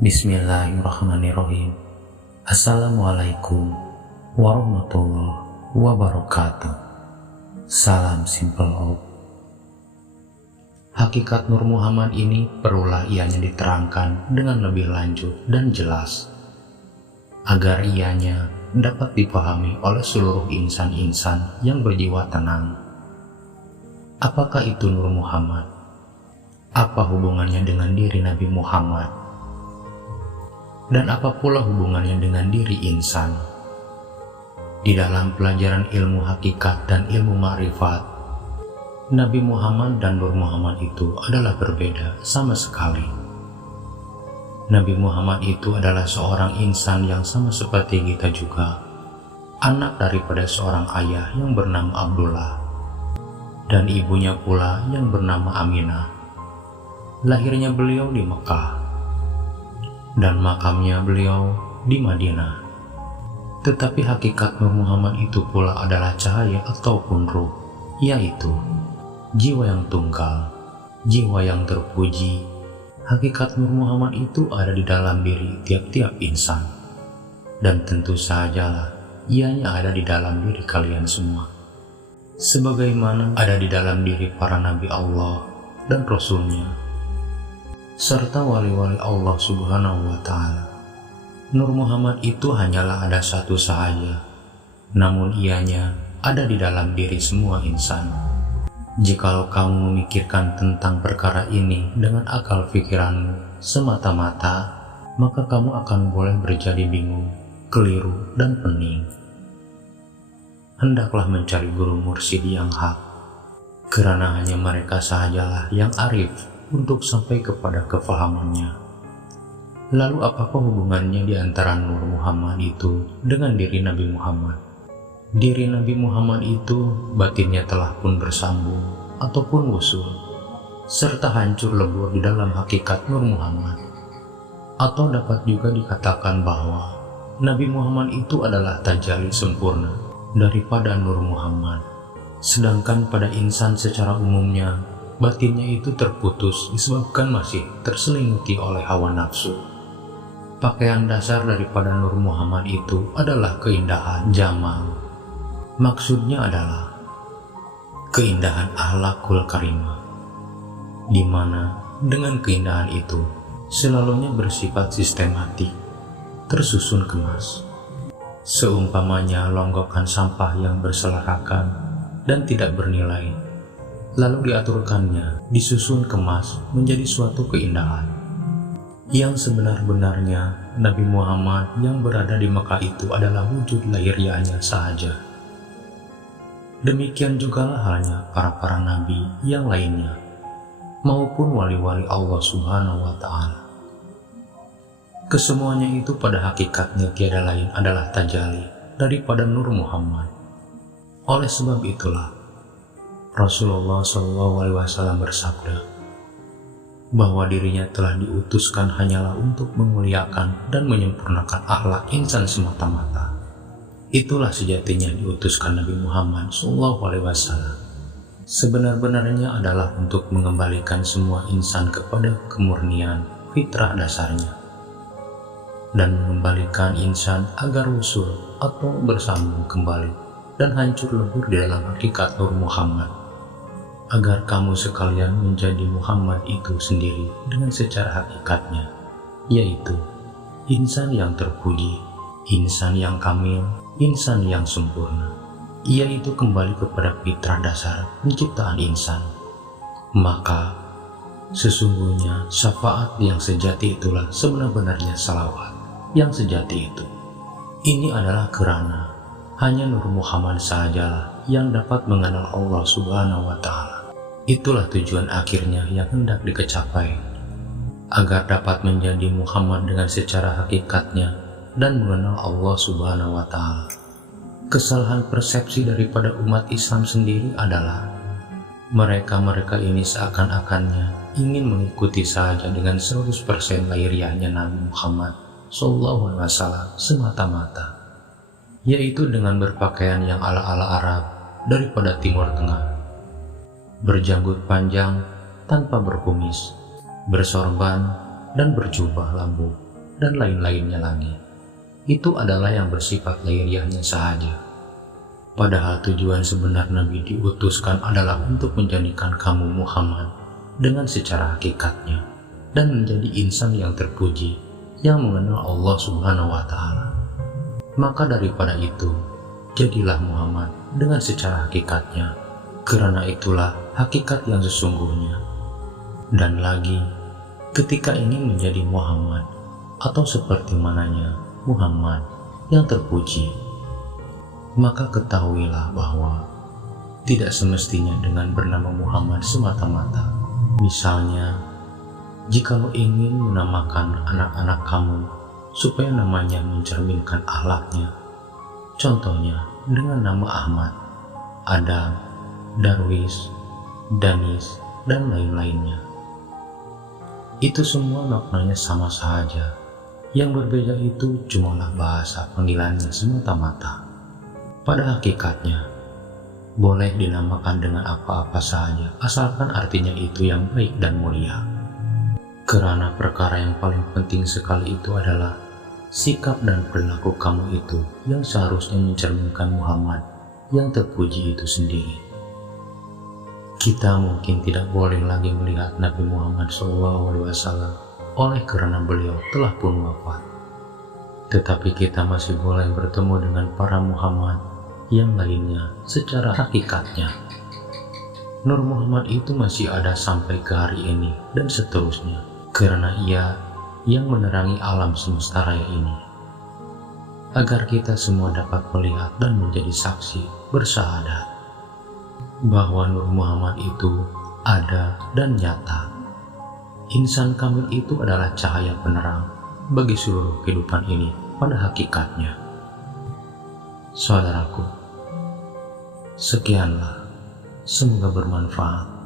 Bismillahirrahmanirrahim. Assalamualaikum warahmatullahi wabarakatuh. Salam Simple Hope. Hakikat Nur Muhammad ini perlulah ianya diterangkan dengan lebih lanjut dan jelas, agar ianya dapat dipahami oleh seluruh insan-insan yang berjiwa tenang. Apakah itu Nur Muhammad? Apa hubungannya dengan diri Nabi Muhammad? Dan apa pula hubungannya dengan diri insan? Di dalam pelajaran ilmu hakikat dan ilmu ma'rifat, Nabi Muhammad dan Nur Muhammad itu adalah berbeda sama sekali. Nabi Muhammad itu adalah seorang insan yang sama seperti kita juga, anak daripada seorang ayah yang bernama Abdullah, dan ibunya pula yang bernama Aminah. Lahirnya beliau di Mekah, dan makamnya beliau di Madinah. Tetapi hakikat Nur Muhammad itu pula adalah cahaya ataupun ruh, yaitu jiwa yang tunggal, jiwa yang terpuji. Hakikat Nur Muhammad itu ada di dalam diri tiap-tiap insan, dan tentu sajalah ianya ada di dalam diri kalian semua, sebagaimana ada di dalam diri para nabi Allah dan Rasulnya, serta wali-wali Allah Subhanahu wa Ta'ala. Nur Muhammad itu hanyalah ada satu sahaja, namun ianya ada di dalam diri semua insan. Jikalau kamu memikirkan tentang perkara ini dengan akal pikiranmu semata-mata, maka kamu akan boleh berjadi bingung, keliru, dan pening. Hendaklah mencari guru mursyid yang hak, kerana hanya mereka sahajalah yang arif untuk sampai kepada kefahamannya. Lalu apakah hubungannya di antara Nur Muhammad itu dengan diri Nabi Muhammad? Diri Nabi Muhammad itu batinnya telah pun bersambung ataupun wusul, serta hancur lebur di dalam hakikat Nur Muhammad. Atau dapat juga dikatakan bahwa Nabi Muhammad itu adalah tajalli sempurna daripada Nur Muhammad. Sedangkan pada insan secara umumnya, batinnya itu terputus disebabkan masih terselimuti oleh hawa nafsu. Pakaian dasar daripada Nur Muhammad itu adalah keindahan jamal. Maksudnya adalah keindahan akhlakul karimah, di mana dengan keindahan itu selalunya bersifat sistematik, tersusun kemas. Seumpamanya longgokan sampah yang berselarakan dan tidak bernilai, lalu diaturkannya, disusun kemas menjadi suatu keindahan. Yang sebenar-benarnya Nabi Muhammad yang berada di Mekah itu adalah wujud lahiriahnya sahaja. Demikian jugalah halnya para nabi yang lainnya, maupun wali-wali Allah Subhanahu wa Ta'ala. Kesemuanya itu pada hakikatnya tiada lain adalah tajalli daripada Nur Muhammad. Oleh sebab itulah Rasulullah SAW bersabda bahwa dirinya telah diutuskan hanyalah untuk memuliakan dan menyempurnakan akhlak insan semata-mata. Itulah sejatinya diutuskan Nabi Muhammad SAW. Sebenar-benarnya adalah untuk mengembalikan semua insan kepada kemurnian fitrah dasarnya, dan mengembalikan insan agar usul atau bersambung kembali dan hancur lebur di dalam hakikat Nur Muhammad, agar kamu sekalian menjadi Muhammad itu sendiri dengan secara hakikatnya, yaitu insan yang terpuji, insan yang kamil, insan yang sempurna. Ia itu kembali kepada fitrah dasar penciptaan insan. Maka sesungguhnya syafaat yang sejati itulah sebenar-benarnya salawat yang sejati itu. Ini adalah kerana hanya Nur Muhammad sahajalah yang dapat mengenal Allah Subhanahu wa Ta'ala. Itulah tujuan akhirnya yang hendak dikecapai, agar dapat menjadi Muhammad dengan secara hakikatnya dan mengenal Allah Subhanahu wa Ta'ala. Kesalahan persepsi daripada umat Islam sendiri adalah mereka ini seakan-akannya ingin mengikuti saja dengan 100% lahiriahnya Nabi Muhammad SAW semata-mata, yaitu dengan berpakaian yang ala-ala Arab daripada Timur Tengah, berjanggut panjang tanpa berkumis, bersorban dan berjubah lambu. dan lain-lainnya lagi. Itu adalah yang bersifat lahiriahnya sahaja. Padahal tujuan sebenar Nabi diutuskan adalah untuk menjadikan kamu Muhammad dengan secara hakikatnya dan menjadi insan yang terpuji yang mengenal Allah Subhanahu wa Ta'ala. Maka daripada itu, jadilah Muhammad dengan secara hakikatnya, karena itulah hakikat yang sesungguhnya. Dan lagi, ketika ingin menjadi Muhammad atau seperti mananya Muhammad yang terpuji, maka ketahuilah bahwa tidak semestinya dengan bernama Muhammad semata-mata. Misalnya, jika lo ingin menamakan anak-anak kamu supaya namanya mencerminkan akhlaknya, contohnya dengan nama Ahmad, Adam, Darwis, Danis, dan lain-lainnya. Itu semua maknanya sama saja. Yang berbeda itu cumalah bahasa panggilannya semata-mata. Pada hakikatnya, boleh dinamakan dengan apa-apa saja, asalkan artinya itu yang baik dan mulia. Karena perkara yang paling penting sekali itu adalah sikap dan perilaku kamu itu yang seharusnya mencerminkan Muhammad yang terpuji itu sendiri. Kita mungkin tidak boleh lagi melihat Nabi Muhammad SAW oleh karena beliau telah pun wafat. Tetapi kita masih boleh bertemu dengan para Muhammad yang lainnya secara hakikatnya. Nur Muhammad itu masih ada sampai ke hari ini dan seterusnya, karena ia yang menerangi alam semesta raya ini, agar kita semua dapat melihat dan menjadi saksi bersyahadat bahwa Nur Muhammad itu ada dan nyata. Insan kamil itu adalah cahaya penerang bagi seluruh kehidupan ini pada hakikatnya. Saudaraku, sekianlah, semoga bermanfaat.